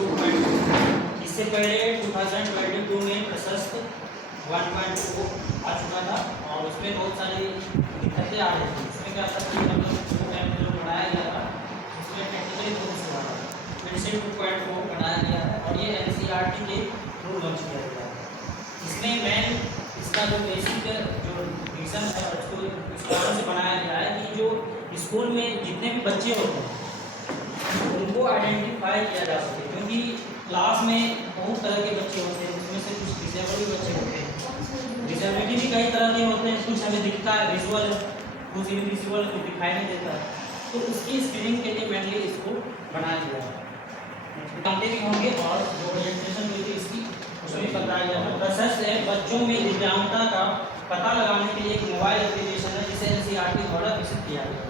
2.2। इससे पहले 2022 में प्रशस्त 1.2 आ चुका था और उसमें बहुत सारी दिक्कतें आ रही थी। इसमें क्या था कि मतलब जो टाइम जो बनाया गया था उसमें टेक्निकली बहुत हुआ था, फिर से 2.4 बनाया गया है और ये NCERT के थ्रू लॉन्च किया गया है। इसमें मेन इसका जो बेसिक जो रीज़न है उसको इस कारण से बनाया गया है कि जो स्कूल में जितने भी बच्चे होते हैं उनको आइडेंटिफाई किया जा सके, क्योंकि क्लास में बहुत तरह के बच्चे होते हैं, उसमें से कुछ डिसेबल भी बच्चे होते हैं, डिसेबिलिटी भी कई तरह के होते हैं, कुछ हमें दिखता है विजुअल, कुछ इनविजिबल, कुछ दिखाई नहीं देता है, तो उसकी स्क्रीनिंग के लिए मेनली इसको बनाया गया है। जानते भी होंगे और जो प्रेजेंटेशन हुई थी इसकी उसमें बताया गया था। प्रशस्त है बच्चों में दिव्यांगता का पता लगाने के लिए एक मोबाइल एप्लीकेशन है जिसे NCERT द्वारा विकसित किया गया है।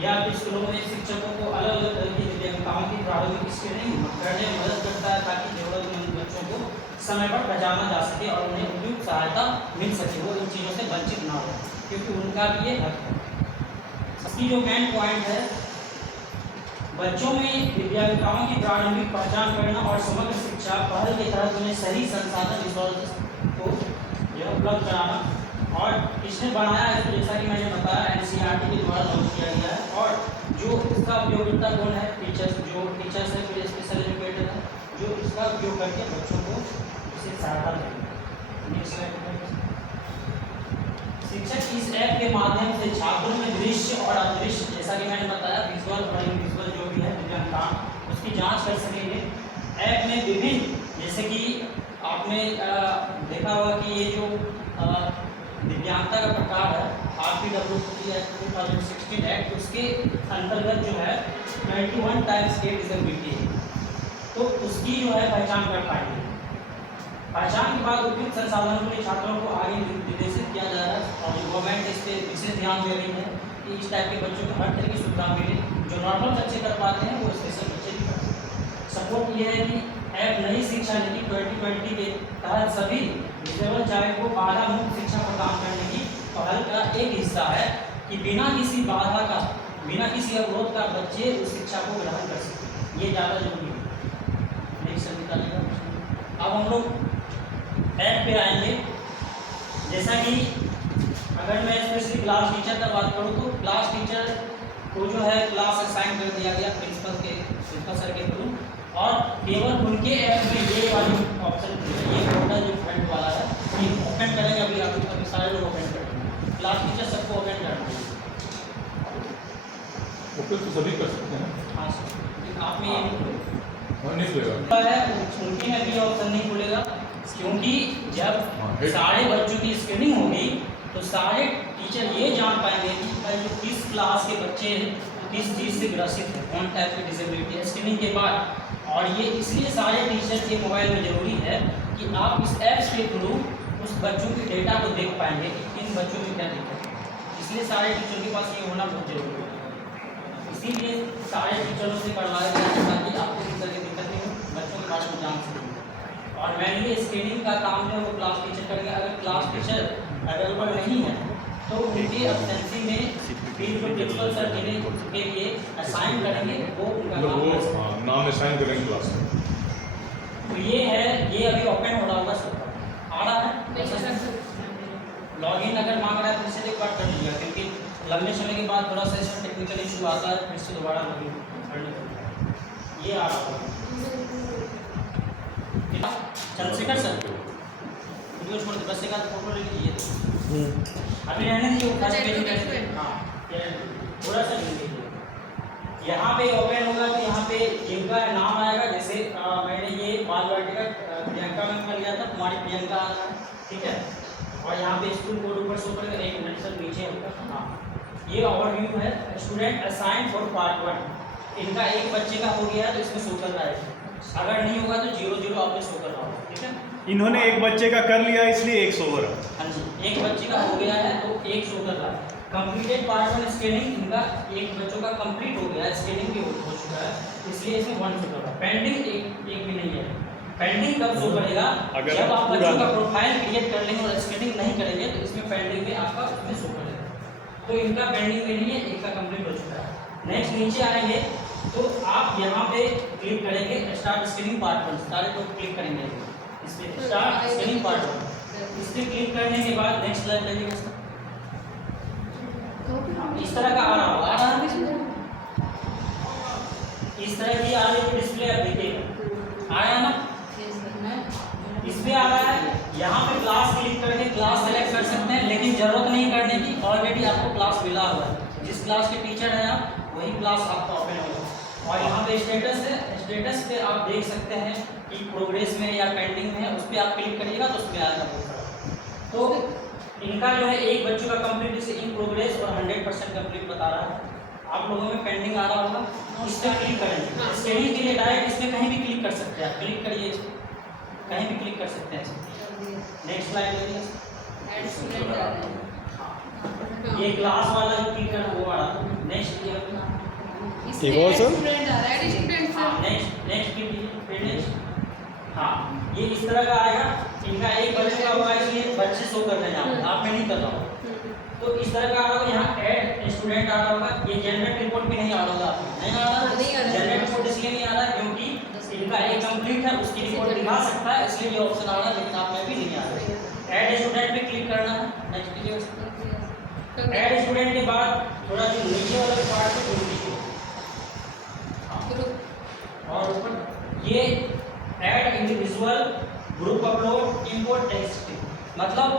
यह आपके स्कूलों में शिक्षकों को अलग अलग तरह की दिव्यांगताओं की प्रारंभिक स्क्रीनिंग करने में मदद करता है ताकि जरूरतमंद बच्चों को समय पर पहचाना जा सके और उन्हें उपयुक्त सहायता मिल सके, वो इन चीज़ों से वंचित ना हो, क्योंकि उनका भी ये हक है। इसकी जो मेन पॉइंट है, बच्चों में दिव्यांगताओं की प्रारंभिक पहचान करना और समग्र शिक्षा पहल के तहत उन्हें सही संसाधन रिसोर्स को उपलब्ध कराना, और इसने बनाया है तो जैसा कि मैंने बताया NCERT के द्वारा लॉन्च किया गया है। और जो इसका उपयोगिता कौन है, टीचर्स, जो टीचर्स है, फिर स्पेशल एजुकेटर है, जो इसका उपयोग करके बच्चों को इसे सहायता देंगे। शिक्षक इस ऐप के माध्यम से छात्रों में दृश्य और अदृश्य, जैसा कि मैंने बताया विजुअल और इनविजुअल जो भी है दिव्यांगता, उसकी जांच कर सकेंगे। ऐप में विभिन्न, जैसे कि आपने देखा होगा कि ये जो दिव्यांगता का प्रकार है RPWP एक्ट 2016 एक्ट, उसके अंतर्गत जो है 91 टाइप्स के डिसेबिलिटी है, तो उसकी जो है पहचान कर पाएंगे। पहचान के बाद उपयुक्त संसाधनों के लिए छात्रों को आगे निर्देशित किया जा रहा है और गवर्नमेंट इस पर विशेष ध्यान दे रही है कि इस टाइप के बच्चों को हर तरह की सुविधा मिले। जो नॉर्मल बच्चे कर पाते हैं वो स्पेशल बच्चे भी करते हैं। सपोर्ट ये है कि ऐप नई शिक्षा नीति 2020 के तहत सभी डिसेबल चाइल्ड को बाधा मुक्त शिक्षा प्रदान करने की पहल का एक हिस्सा है कि बिना किसी बाधा का, बिना किसी अवरोध का बच्चे उस शिक्षा को ग्रहण कर सकें, ये ज़्यादा जरूरी है। नेक्स्ट निकालेगा। अब हम लोग ऐप पे आएंगे। जैसा कि अगर मैं स्पेशली क्लास टीचर का बात करूँ तो क्लास टीचर को जो है क्लास असाइन कर दिया गया प्रिंसिपल सर के थ्रू, और केवल उनके ऐप में ये वाली ऑप्शन ये फोल्डर जो फ्रंट वाला है ये ओपन करेंगे। अभी आप अभी सारे लोग ओपन करेंगे, क्लास टीचर सबको ओपन करना है। ओपन तो सभी कर सकते हैं। हाँ सर, लेकिन आप में ये नहीं खुलेगा है, उनके में भी ऑप्शन नहीं खुलेगा, क्योंकि जब सारे बच्चों की स्क्रीनिंग होगी तो सारे टीचर ये जान पाएंगे कि भाई जो किस क्लास के बच्चे किस चीज़ से ग्रसित है, कौन टाइप की डिसेबिलिटी स्क्रीनिंग के बाद। और ये इसलिए सारे टीचर के मोबाइल में ज़रूरी है कि आप इस ऐप्स के थ्रू उस बच्चों के डेटा को देख पाएंगे कि किन बच्चों में क्या दिक्कत है, इसलिए सारे टीचर के पास ये होना बहुत जरूरी है। इसीलिए सारे टीचरों से करवाया गया है ताकि आपको किस तरह की दिक्कत नहीं हो, बच्चों के बारे में जान सकें। और मेनली स्क्रीनिंग का काम जो है वो क्लास टीचर करेंगे। अगर क्लास टीचर अवेलेबल नहीं है तो उनकी एब्सेंसी में फिर जो प्रिंसिपल सर के लिए असाइन करेंगे वो उनका काम नाम असाइन करेंगे क्लास में। तो ये है, ये अभी ओपन हो रहा होगा सबका, आ रहा है। लॉगिन अगर मांग रहा है तो इसे एक बार कर लीजिएगा, क्योंकि लंबे समय के बाद थोड़ा सा इसमें टेक्निकल इशू आता है, फिर से दोबारा लॉगिन करना पड़ता है। ये आ रहा है चंद्रशेखर सर, वीडियो छोड़ दे, बस एक आध फोटो ले लीजिए। अभी रहने दीजिए। हाँ, थोड़ा सा यहाँ पे ओपन होगा तो यहाँ पे जिनका नाम आएगा, जैसे मैंने ये बाल वाटिका प्रियंका में कर लिया था, तुम्हारी प्रियंका आ रहा है, ठीक है। और यहाँ पे स्कूल कोड ऊपर शो करेगा, एक मिनट सर नीचे होगा। हाँ, ये ओवरव्यू है स्टूडेंट असाइन फॉर पार्ट 1। इनका एक बच्चे का हो गया है तो इसमें शो कर रहा है, अगर नहीं होगा तो 0 0 आपने शो कर रहा होगा, ठीक है। इन्होंने एक बच्चे का कर लिया इसलिए 100 हो रहा है। हाँ जी, एक बच्चे का हो गया है तो 1 शो कर रहा है। कंप्लीटेड पार्ट 1 स्कैनिंग, इनका एक बच्चों का कंप्लीट हो गया है, स्कैनिंग भी हो चुका है, इसलिए इसमें 1 शो कर रहा है। पेंडिंग एक भी नहीं है। पेंडिंग कब शो करेगा, जब आप बच्चों का प्रोफाइल क्रिएट कर लेंगे और स्कैनिंग नहीं करेंगे तो इसमें पेंडिंग में आपका उसमें शो करेगा। तो इनका पेंडिंग में नहीं है, एक का कंप्लीट हो चुका है। नेक्स्ट नीचे आएंगे तो आप यहाँ पे क्लिक करेंगे स्टार्ट स्क्रीनिंग पार्ट 1, सारे को क्लिक करेंगे इस पे स्टार्ट स्क्रीनिंग पार्ट 1। इस पे क्लिक करने के बाद नेक्स्ट स्लाइड लगेगा। इस तरह का आ रहा है, इस तरह की आ रही डिस्प्ले आप देखिएगा, आया ना। इस पे आ रहा है, यहाँ पे क्लास क्लिक करके क्लास सेलेक्ट कर सकते हैं, लेकिन जरूरत नहीं करने की, ऑलरेडी आपको क्लास मिला हुआ है। जिस क्लास के टीचर हैं आप, वही क्लास आपका ओपन होगा। और यहाँ पे स्टेटस है, स्टेटस पे आप देख सकते हैं कि प्रोग्रेस में या पेंडिंग में है, उस पर आप क्लिक करिएगा तो उसमें आएगा। तो इनका जो है एक बच्चों का कंप्लीट जैसे इन प्रोग्रेस और 100% कंप्लीट बता रहा है। आप लोगों में पेंडिंग आ रहा होगा, इस पर क्लिक करेंगे। स्टडी के लिए डायरेक्ट इसमें कहीं भी क्लिक कर सकते हैं, क्लिक करिए इस पर, कहीं भी क्लिक कर सकते हैं। नेक्स्ट स्लाइड लीजिए। ये क्लास वाला जो क्लिक करना वो वाला। नेक्स्ट एक और सर, नेक्स्ट फिर नेक्स्ट। हाँ, ये इस तरह का आएगा। इनका एक बच्चे का होगा, इसलिए बच्चे शो कर रहे हैं, आप में नहीं कर रहा हूँ। तो इस तरह का आ रहा होगा, यहाँ ऐड स्टूडेंट आ रहा होगा। ये जनरेट रिपोर्ट भी नहीं आ रहा होगा, नहीं आ रहा। जनरेट रिपोर्ट इसलिए नहीं आ रहा क्योंकि इनका एक कंप्लीट है, उसकी रिपोर्ट दिखा सकता है, इसलिए ये ऑप्शन आ रहा है, लेकिन आप में भी नहीं आ रहा। ऐड स्टूडेंट पे क्लिक करना है। नेक्स्ट कीजिए। ऐड स्टूडेंट के बाद थोड़ा जो नीचे वाला पार्ट है वो कीजिए, और ऊपर ये add individual group upload import text, मतलब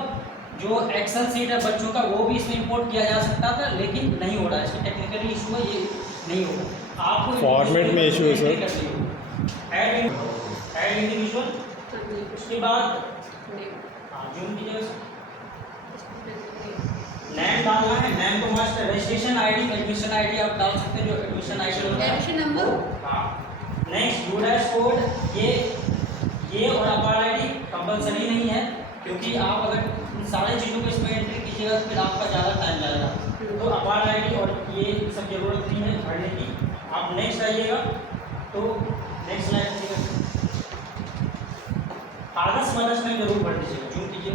जो एक्सेल सीट है बच्चों का वो भी इसमें इंपोर्ट किया जा सकता था, लेकिन नहीं हो रहा है। इसमें टेक्निकली इशू है, ये नहीं होगा। आपको फॉर्मेट में इशू है सर। ऐड इंडिविजुअल, उसके बाद जूम कीजिए, नेम डालना है। नेम को must registration ID, admission ID आप डाल सकते हैं, जो एडमिशन आईडी होता है, एडमिशन नंबर। हाँ। नेक्स्ट यूडैश कोड, ये और अपार आईडी कंपलसरी नहीं है, क्योंकि आप अगर इन सारे चीज़ों को इसमें एंट्री कीजिएगा तो फिर आपका ज़्यादा टाइम लगेगा। तो अपार आईडी और ये सब जरूरत नहीं है भरने की। आप नेक्स्ट आइएगा, तो नेक्स्ट स्लाइड कीजिएगा। फादर्स मदर्स नेम जरूर भर दीजिएगा, जूम कीजिए।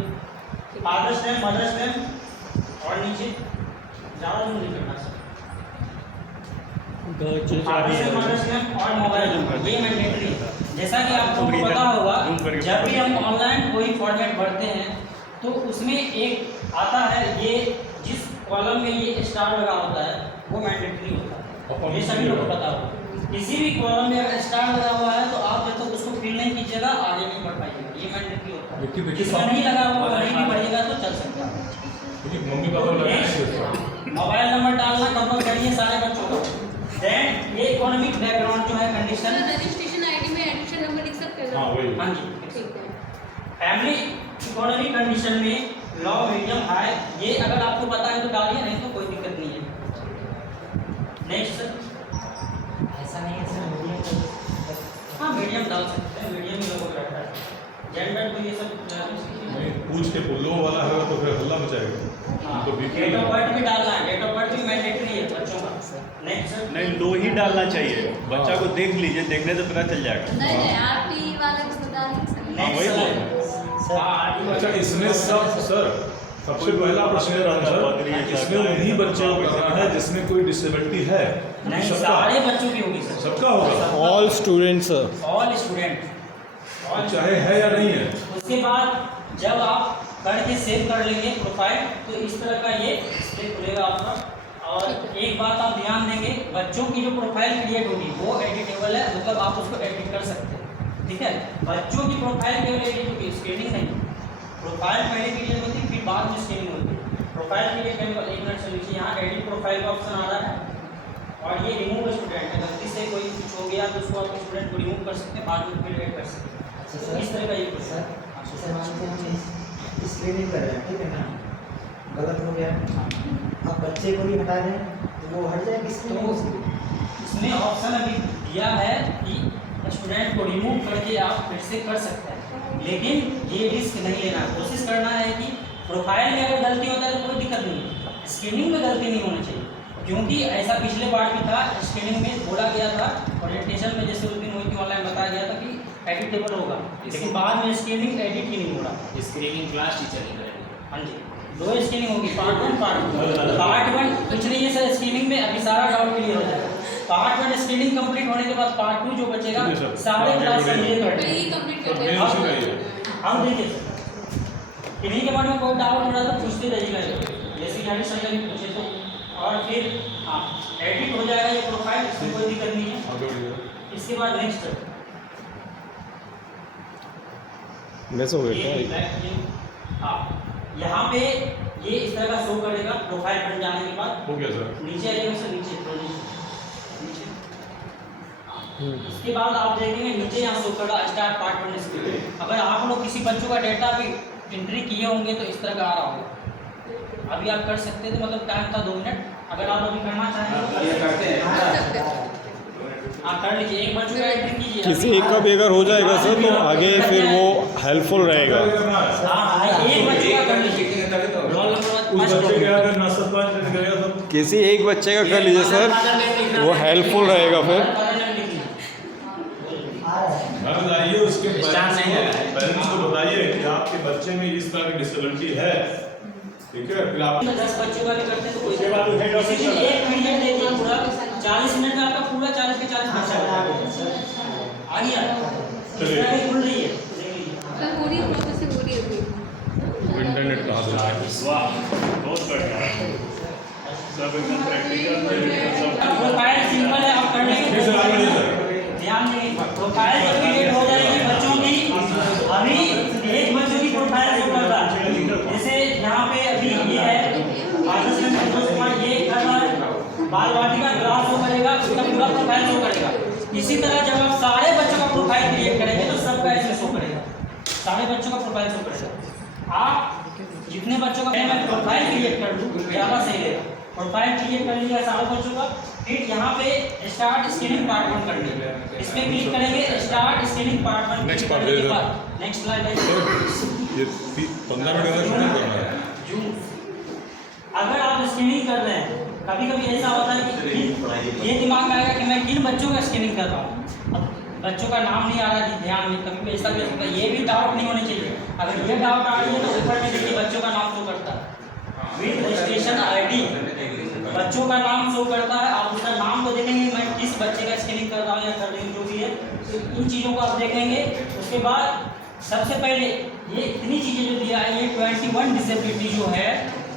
फादर्स नेम, मदर्स नेम, और नीचे ज़्यादा जूम नहीं करना sir. Father's name, mother's name और मोबाइल नंबर, ये मैंडेटरी है। जैसा कि आप लोगों को पता होगा, जब भी हम ऑनलाइन कोई फॉर्मेट भरते हैं तो उसमें एक आता है, ये जिस कॉलम में ये स्टार लगा होता है वो मैंडेटरी होता है, ये सभी लोगों को पता होगा। किसी भी कॉलम में अगर स्टार लगा हुआ है तो आप जब तक उसको फिल नहीं कीजिएगा आगे नहीं बढ़ पाइएगा, ये मैंडेटरी होता है। इसमें नहीं लगा हुआ कहीं भी बढ़ेगा तो चल सकता है। मम्मी पापा मोबाइल नंबर डालना कंपलसरी है सारे बच्चों को। देन ये इकोनॉमिक बैकग्राउंड जो है कंडीशन, रजिस्ट्रेशन आईडी में एडमिशन नंबर लिख सकते हैं ना? हाँ वही। हाँ जी। ठीक है। फैमिली इकोनॉमिक कंडीशन में लो, मीडियम, हाई, ये अगर आपको पता है तो डालिए, नहीं तो कोई दिक्कत नहीं है। नेक्स्ट ऐसा नहीं है सर, मीडियम हाँ मीडियम डाल सकते हैं, मीडियम ही लोगों को रहता है। जेंडर तो ये सब नहीं पूछ के बोलो वाला है तो फिर हल्ला मचाएगा। तो डेट ऑफ बर्थ भी डालना है, डेट ऑफ बर्थ भी मैंडेटरी है बच्चों का। नेक्स्ट नहीं, 2 ही डालना चाहिए, बच्चा को देख लीजिए, देखने से पता चल जाएगा। नहीं नहीं, आरटी वाले को बता दीजिए। हाँ, वही बोल रहे अच्छा, इसमें सब सर सबसे पहला प्रश्न ये रहा सर, इसमें उन्हीं बच्चों को करना है जिसमें कोई डिसेबिलिटी है? नहीं, सबका सारे बच्चों की होगी सर, सबका होगा, all students sir, all student, चाहे है या नहीं है। उसके बाद जब आप करके सेव कर लेंगे प्रोफाइल तो इस तरह का ये डिस्प्ले खुलेगा आपका। और एक बात आप ध्यान देंगे, बच्चों की जो प्रोफाइल क्रिएट होगी वो एडिटेबल है, मतलब आप उसको एडिट कर सकते हैं, ठीक है। बच्चों की प्रोफाइल केवल एडिट होगी, स्क्रीनिंग नहीं। प्रोफाइल पहले क्रिएट होती है, फिर बाद में स्क्रीनिंग होती है। प्रोफाइल क्रिएट करने का 1 मिनट से नीचे यहाँ एडिट प्रोफाइल का ऑप्शन आ रहा है, और ये रिमूव स्टूडेंट है, गलती से कोई कुछ हो गया तो उसको आप स्टूडेंट को रिमूव कर सकते हैं, बाद में फिर ऐड कर सकते हैं। सर, इस तरह का ये सर जैसे मानते हैं हम स्क्रीनिंग कर रहे हैं, ठीक है ना, गलत हो गया, अब बच्चे को भी हटा दें तो वो हट जाएगी स्क्रीनिंग। इसमें ऑप्शन अभी दिया है कि स्टूडेंट को रिमूव करके आप फिर से कर सकते हैं, लेकिन ये रिस्क नहीं लेना। कोशिश करना है कि प्रोफाइल में अगर गलती होता है तो कोई दिक्कत नहीं है, स्क्रीनिंग में गलती नहीं होनी चाहिए, क्योंकि ऐसा पिछले बार भी था। स्क्रीनिंग में बोला गया था, ओरिएंटेशन में जैसे उस दिन हुई थी ऑनलाइन बताया गया था कि एडिटेबल होगा, लेकिन बाद में स्क्रीनिंग एडिट ही नहीं हो रहा। स्क्रीनिंग क्लास टीचर ही करेंगे। हाँ जी, 2 स्क्रीनिंग होगी, पार्ट 1 पार्ट 2। पार्ट 1 कुछ नहीं है सर, स्क्रीनिंग में अभी सारा डाउट क्लियर हो जाएगा। पार्ट 1 स्क्रीनिंग कंप्लीट होने के बाद पार्ट 2 जो बचेगा जी सर। सारे क्लास बढ़िया। कंप्लीट कर ये देंगे। कंप्लीट और कर मेन दें। उसी का ही है। हम देखिए सर, किन्हीं के बारे में कोई डाउट हो रहा तो पूछते रहिएगा, जैसे कि हमें सर कभी पूछे तो, और फिर हाँ एडिट हो जाएगा ये प्रोफाइल, इसमें कोई दिक्कत नहीं है। आगे बढ़िए। इसके बाद नेक्स्ट मिस हो गया ये क्या? हाँ यहाँ पे ये इस तरह का शो करेगा प्रोफाइल बन जाने के बाद। हो गया सर। नीचे आइएगा सर, नीचे नीचे। इसके बाद आप देखेंगे नीचे यहाँ शो कर रहा है स्टार्ट पार्ट 1 स्क्रीन। अगर आप लोग किसी बच्चों का डेटा भी एंट्री किए होंगे तो इस तरह का आ रहा होगा। अभी आप कर सकते थे, मतलब टाइम था 2 मिनट। अगर आप अभी करना चाहें तो ये करते हैं कर सकते हैं। हाँ कर लीजिए, एक बच्चों का एंट्री कीजिए। किसी एक का भी अगर हो जाएगा सर तो आगे फिर वो हेल्पफुल रहेगा। हाँ एक बच्चे का कर लीजिए। रोल नंबर उस बच्चे के अगर ना सरपंच ने करेगा तो किसी एक बच्चे का कर लीजिए सर, वो हेल्पफुल रहेगा फिर। आ रहा है। मैम बताइए उसके स्टार नहीं लगा है। पेरेंट्स को बताइए कि आपके बच्चे में इस तरह की डिसेबिलिटी है, ठीक है? फिर आप 10 बच्चों का भी करते हैं तो कोई उसके बाद हेड ऑफिस किसी भी 1 मिनट देते हैं पूरा 40 मिनट में आपका पूरा 40 के 40 बच्चा आ हो गया सर। आ गया। इस तरह की खुल रही है, देख लीजिए। सर हो रही है, प्रोसेसिंग हो रही है अभी। इंटरनेट कहाँ से लाए? वाह बहुत बढ़िया सब एकदम प्रैक्टिकल प्रोफाइल सिंपल है, आप कर लेंगे। फिर से आगे बढ़िए सर। ध्यान देंगे, प्रोफाइल जब क्रिएट हो जाएगी बच्चों की, अभी एक बच्चों की प्रोफाइल शो कर रहा है। जैसे यहाँ पे अभी ये है आदर्श संतोष कुमार, ये कर रहा है बाल वाटिका ग्राफ शो करेगा, उसका पूरा प्रोफाइल शो करेगा। इसी तरह जब आप सारे बच्चों का प्रोफाइल क्रिएट करेंगे तो सबका ऐसे शो करेगा, सारे बच्चों का प्रोफाइल शो करेगा। आप जितने बच्चों का मैं प्रोफाइल क्रिएट कर दूँ ज़्यादा सही रहेगा। प्रोफाइल क्रिएट कर लिया सारे बच्चों का, फिर यहाँ पे स्टार्ट स्क्रीनिंग पार्ट 1 कर लिया, इसमें क्लिक करेंगे start screening part 1। Next part दे दो। नेक्स्ट स्लाइड है। ये 15 मिनट का शुरू करना है। अगर आप स्क्रीनिंग कर रहे हैं, कभी कभी ऐसा होता है कि ये दिमाग में आएगा कि मैं किन बच्चों का स्क्रीनिंग कर रहा हूँ, अब बच्चों का नाम नहीं आ रहा जी ध्यान में, कभी ऐसा भी हो सकता है। ये भी डाउट नहीं होने चाहिए। अगर ये डाउट आ रही है तो ऊपर में देखिए बच्चों का नाम शो करता है विद रजिस्ट्रेशन ID, बच्चों का नाम शो करता है। आप उसका नाम को देखेंगे, मैं किस बच्चे का स्क्रीनिंग कर रहा हूँ या कर रही हूँ जो भी है, तो इन चीज़ों को आप देखेंगे। उसके बाद सबसे पहले ये इतनी चीज़ें जो दिया है, ये 21 डिसेबिलिटी जो है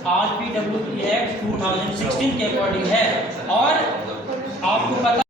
RPWP एक्ट 2016 के अकॉर्डिंग है, और आपको पता